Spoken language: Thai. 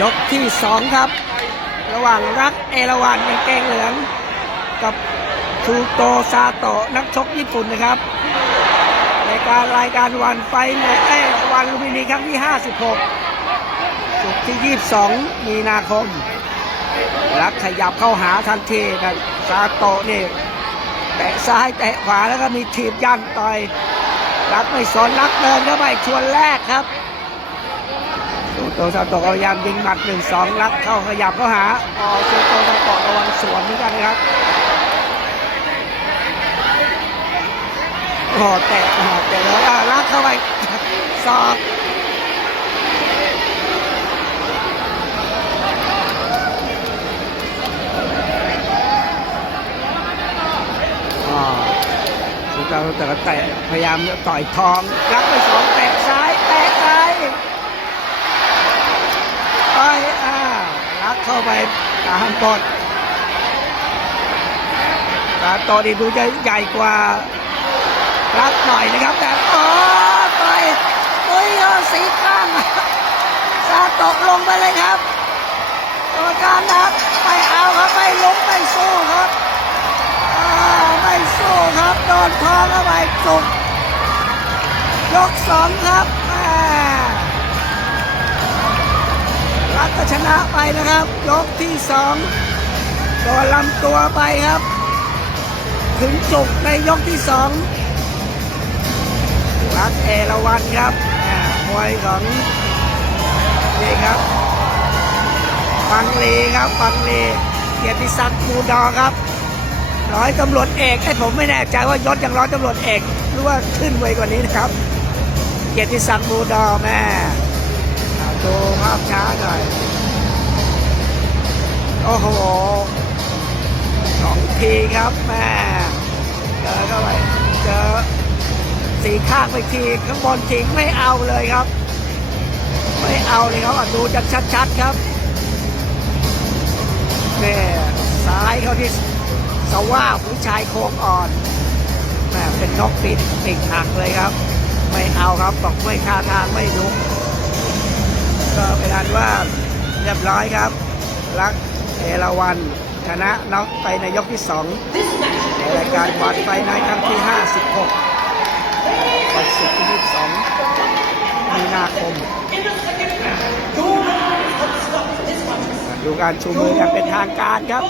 ยกที่สองครับ ระหว่างรักเอราวันกางเกงเหลืองกับชูโตซาโตะนักชกญี่ปุ่นนะครับ ในการรายการวันไฟในเอ้วันลุมพินีครั้งที่ 56ศุกร์ที่ 22 มีนาคม รักขยับเข้าหาทันทีกันซาโตะนี่แตะซ้ายแตะขวาแล้วก็มีถีบยันต่อย รักไม่สนรักเดินเข้าไปชวนแรกครับ โตซาโตะพยายามยิงหมัดหนึ่งสองรักเข้าขยับเข้าหาอ๋อชูโตซาโตะระวังสวนเหมือนกันนะครับโอ้แตะแตะแล้วก็ลากเข้าไปสอบอ่าสุดท้าแต่ก็แตะพยายามจะต่อยทองรักไปสองแตะซ้ายแตะซ้าย ไปอ่ารักเข้าไปตามบทตาโตดีดูจะใหญ่กว่ารับหน่อยนะครับ แต่โอ้ไปโอ้ยเอสีข้างซาตกลงไปเลยครับกรรมการนับไม่เอาครับไม่ลุกไม่สู้ครับไม่สู้ครับโดนท้องเข้าไปจุกยกสองครับ ก็ชนะไปนะครับ ยกที่สองโดนลำตัวไปครับ ถึงจุกในยกที่สองรักเอราวันครับมวยของนี่ครับฟังลีครับฟังลีเกียรติศักดิ์ภูดอครับร้อยตำรวจเอกไอ้ผมไม่แน่ใจว่ายศยังร้อยตำรวจเอกหรือว่าขึ้นไวกว่านี้นะครับ เกียรติศักดิ์ภูดอแม่ อ่าดูภาพช้าหน่อยโอ้โหสองทีครับแม่เจอเข้าไปเจอสีข้างไปทีข้างบนทิ้งไม่เอาเลยครับ ไม่เอาเลยครับดูจากชัดๆครับนี่ซ้ายเขาที่สว่าผู้ชายโครงอ่อนแม่เป็นนกปิดติดหักเลยครับ ไม่เอาครับบอกไม่ท่าทางไม่ลุก ก็เป็นอันว่าเรียบร้อยครับ รักเอราวันชนะน็อกไปในยกที่ 2 รายการบอลไฟในครั้งที่ 56วันศุกร์ที่22มีนาคม ดูการชูมืออย่เป็นทางการครับ